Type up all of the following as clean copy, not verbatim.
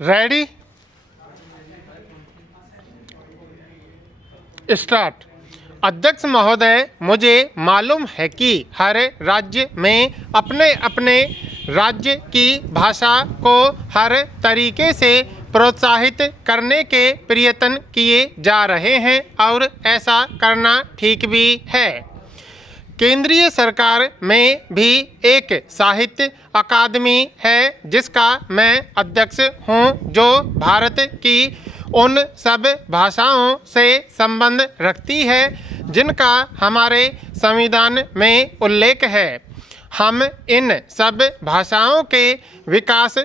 Ready start. अध्यक्ष महोदय, मुझे मालूम है कि हर राज्य में अपने अपने राज्य की भाषा को हर तरीके से प्रोत्साहित करने के प्रयत्न किए जा रहे हैं और ऐसा करना ठीक भी है। केंद्रीय सरकार में भी एक साहित्य अकादमी है जिसका मैं अध्यक्ष हूँ, जो भारत की उन सब भाषाओं से संबंध रखती है जिनका हमारे संविधान में उल्लेख है। हम इन सब भाषाओं के विकास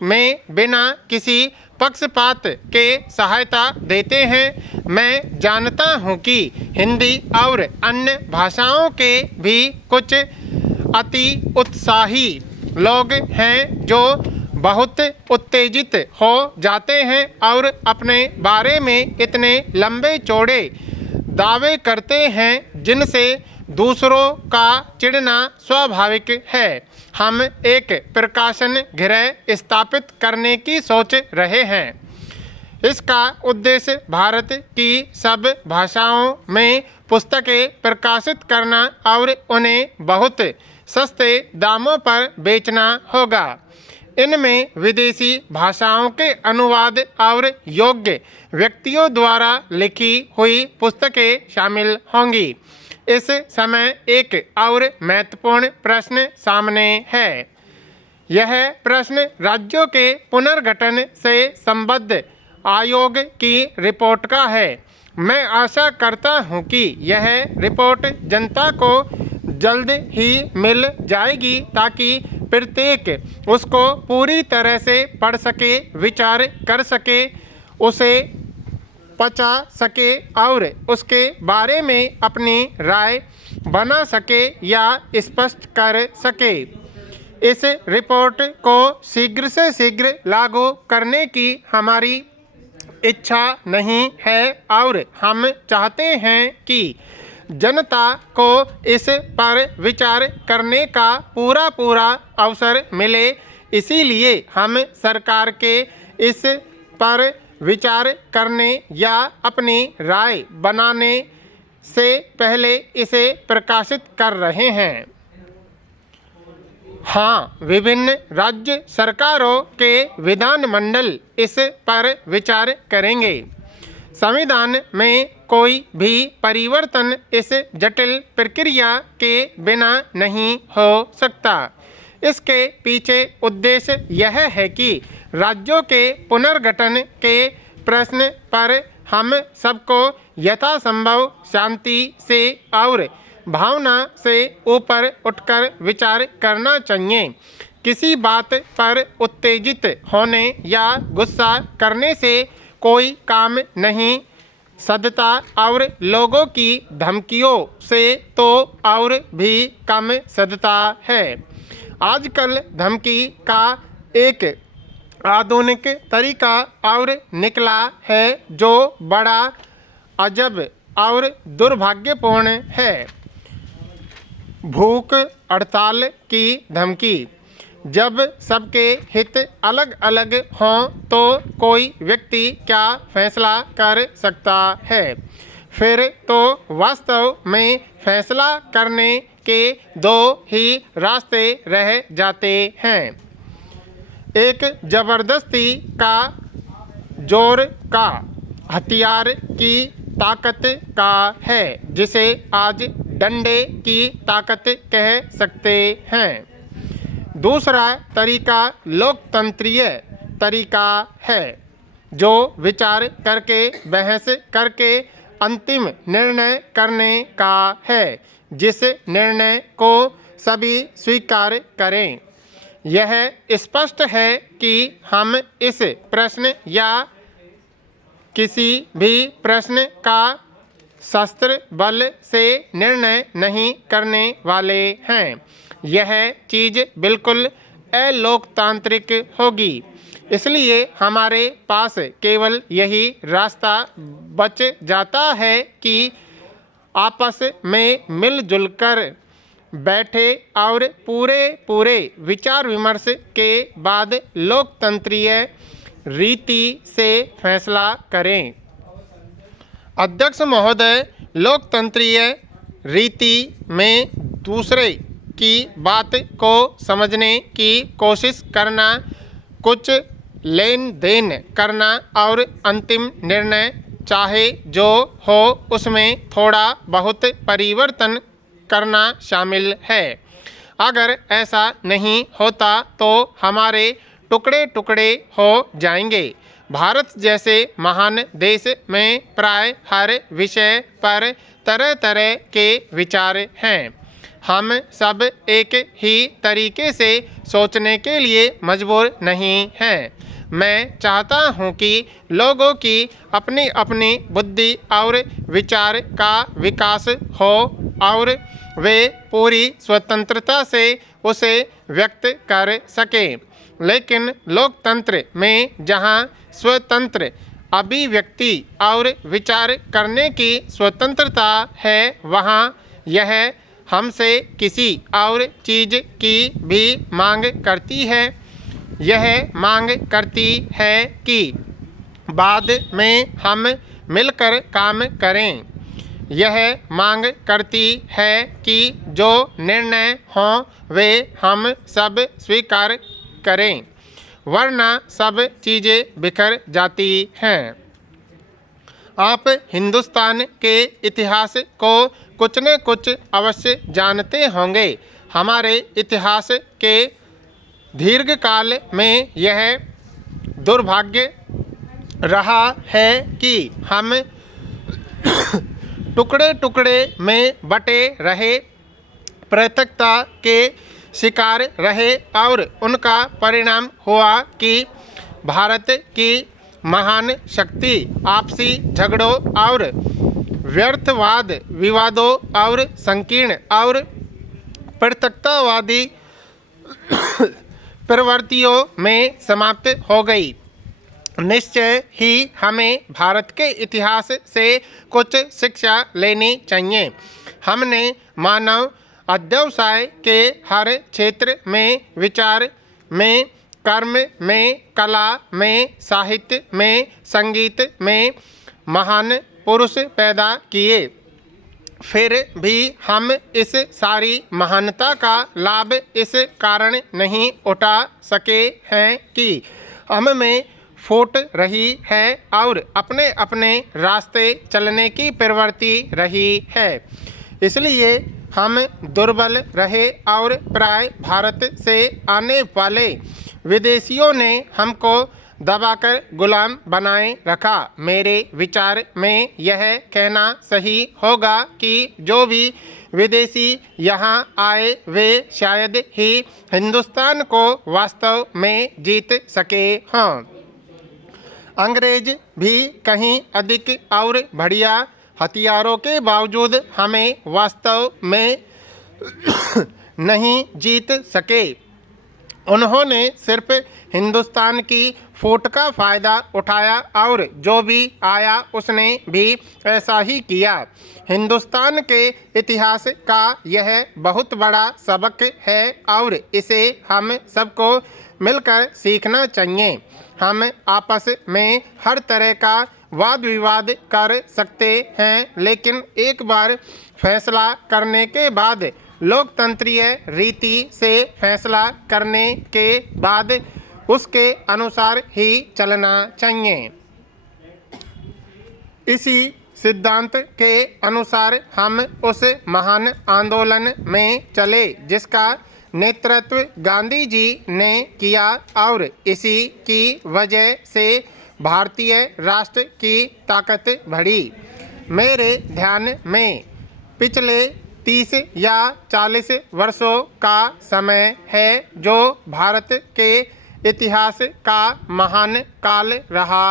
में बिना किसी पक्षपात के सहायता देते हैं। मैं जानता हूं कि हिंदी और अन्य भाषाओं के भी कुछ अति उत्साही लोग हैं जो बहुत उत्तेजित हो जाते हैं और अपने बारे में इतने लंबे चौड़े दावे करते हैं जिनसे दूसरों का चिढ़ना स्वाभाविक है। हम एक प्रकाशन गृह स्थापित करने की सोच रहे हैं। इसका उद्देश्य भारत की सब भाषाओं में पुस्तकें प्रकाशित करना और उन्हें बहुत सस्ते दामों पर बेचना होगा। इनमें विदेशी भाषाओं के अनुवाद और योग्य व्यक्तियों द्वारा लिखी हुई पुस्तकें शामिल होंगी। इस समय एक और महत्वपूर्ण प्रश्न सामने है। यह प्रश्न राज्यों के पुनर्गठन से संबद्ध आयोग की रिपोर्ट का है। मैं आशा करता हूं कि यह रिपोर्ट जनता को जल्द ही मिल जाएगी ताकि प्रत्येक उसको पूरी तरह से पढ़ सके, विचार कर सके, उसे पचा सके और उसके बारे में अपनी राय बना सके या स्पष्ट कर सके। इस रिपोर्ट को शीघ्र से शीघ्र लागू करने की हमारी इच्छा नहीं है और हम चाहते हैं कि जनता को इस पर विचार करने का पूरा अवसर मिले। इसीलिए हम सरकार के इस पर विचार करने या अपनी राय बनाने से पहले इसे प्रकाशित कर रहे हैं। हाँ, विभिन्न राज्य सरकारों के विधानमंडल इस पर विचार करेंगे। संविधान में कोई भी परिवर्तन इस जटिल प्रक्रिया के बिना नहीं हो सकता। इसके पीछे उद्देश्य यह है कि राज्यों के पुनर्गठन के प्रश्न पर हम सबको यथासंभव शांति से और भावना से ऊपर उठकर विचार करना चाहिए। किसी बात पर उत्तेजित होने या गुस्सा करने से कोई काम नहीं सधता और लोगों की धमकियों से तो और भी कम सधता है। आजकल धमकी का एक आधुनिक तरीका और निकला है जो बड़ा अजब और दुर्भाग्यपूर्ण है। भूख हड़ताल की धमकी। जब सबके हित अलग अलग हों तो कोई व्यक्ति क्या फैसला कर सकता है? फिर तो वास्तव में फैसला करने के दो ही रास्ते रह जाते हैं। एक जबरदस्ती का जोर का हथियार की ताकत का है, जिसे आज डंडे की ताकत कह सकते हैं। दूसरा तरीका लोकतंत्रीय तरीका है, जो विचार करके बहस करके अंतिम निर्णय करने का है, जिस निर्णय को सभी स्वीकार करें। यह स्पष्ट है कि हम इस प्रश्न या किसी भी प्रश्न का शस्त्र बल से निर्णय नहीं करने वाले हैं। यह चीज़ बिल्कुल अलोकतांत्रिक होगी। इसलिए हमारे पास केवल यही रास्ता बच जाता है कि आपस में मिलजुल कर बैठे और पूरे विचार विमर्श के बाद लोकतंत्रीय रीति से फैसला करें। अध्यक्ष महोदय, लोकतंत्रीय रीति में दूसरे की बात को समझने की कोशिश करना, कुछ लेन देन करना और अंतिम निर्णय चाहे जो हो उसमें थोड़ा बहुत परिवर्तन करना शामिल है। अगर ऐसा नहीं होता तो हमारे टुकड़े टुकड़े हो जाएंगे। भारत जैसे महान देश में प्राय हर विषय पर तरह तरह के विचार हैं। हम सब एक ही तरीके से सोचने के लिए मजबूर नहीं हैं। मैं चाहता हूं कि लोगों की अपनी अपनी बुद्धि और विचार का विकास हो और वे पूरी स्वतंत्रता से उसे व्यक्त कर सकें। लेकिन लोकतंत्र में जहां स्वतंत्र अभिव्यक्ति और विचार करने की स्वतंत्रता है, वहां यह हमसे किसी और चीज़ की भी मांग करती है। यह मांग करती है कि बाद में हम मिलकर काम करें। यह मांग करती है कि जो निर्णय हों वे हम सब स्वीकार करें, वरना सब चीज़ें बिखर जाती हैं। आप हिंदुस्तान के इतिहास को कुछ न कुछ अवश्य जानते होंगे। हमारे इतिहास के दीर्घकाल में यह दुर्भाग्य रहा है कि हम टुकड़े टुकड़े में बटे रहे, पृथकता के शिकार रहे और उनका परिणाम हुआ कि भारत की महान शक्ति आपसी झगड़ों और व्यर्थवाद विवादों और संकीर्ण और पृथकतावादी प्रवृत्तियों में समाप्त हो गई। निश्चय ही हमें भारत के इतिहास से कुछ शिक्षा लेनी चाहिए। हमने मानव अध्यवसाय के हर क्षेत्र में, विचार में, कर्म में, कला में, साहित्य में, संगीत में महान पुरुष पैदा किए। फिर भी हम इस सारी महानता का लाभ इस कारण नहीं उठा सके हैं कि हम में फूट रही है और अपने अपने रास्ते चलने की प्रवृत्ति रही है। इसलिए हम दुर्बल रहे और प्राय भारत से आने वाले विदेशियों ने हमको दबाकर गुलाम बनाए रखा। मेरे विचार में यह कहना सही होगा कि जो भी विदेशी यहाँ आए वे शायद ही हिंदुस्तान को वास्तव में जीत सके हों। अंग्रेज भी कहीं अधिक और बढ़िया हथियारों के बावजूद हमें वास्तव में नहीं जीत सके। उन्होंने सिर्फ हिंदुस्तान की फूट का फ़ायदा उठाया और जो भी आया उसने भी ऐसा ही किया। हिंदुस्तान के इतिहास का यह बहुत बड़ा सबक है और इसे हम सबको मिलकर सीखना चाहिए। हम आपस में हर तरह का वाद विवाद कर सकते हैं, लेकिन एक बार फैसला करने के बाद, लोकतंत्रीय रीति से फैसला करने के बाद उसके अनुसार ही चलना चाहिए। इसी सिद्धांत के अनुसार हम उस महान आंदोलन में चले जिसका नेतृत्व गांधी जी ने किया और इसी की वजह से भारतीय राष्ट्र की ताकत बढ़ी। मेरे ध्यान में पिछले 30 या 40 वर्षों का समय है जो भारत के इतिहास का महान काल रहा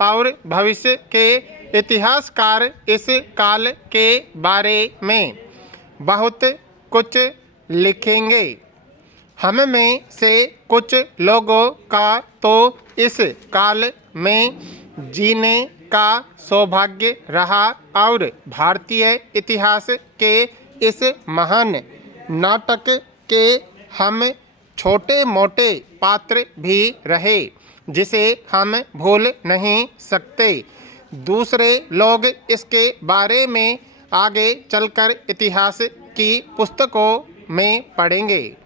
और भविष्य के इतिहासकार इस काल के बारे में बहुत कुछ लिखेंगे। हम में से कुछ लोगों का तो इस काल में जीने का सौभाग्य रहा और भारतीय इतिहास के इस महान नाटक के हम छोटे मोटे पात्र भी रहे। जिसे हम भूल नहीं सकते। दूसरे लोग इसके बारे में आगे चलकर इतिहास की पुस्तकों में पढ़ेंगे।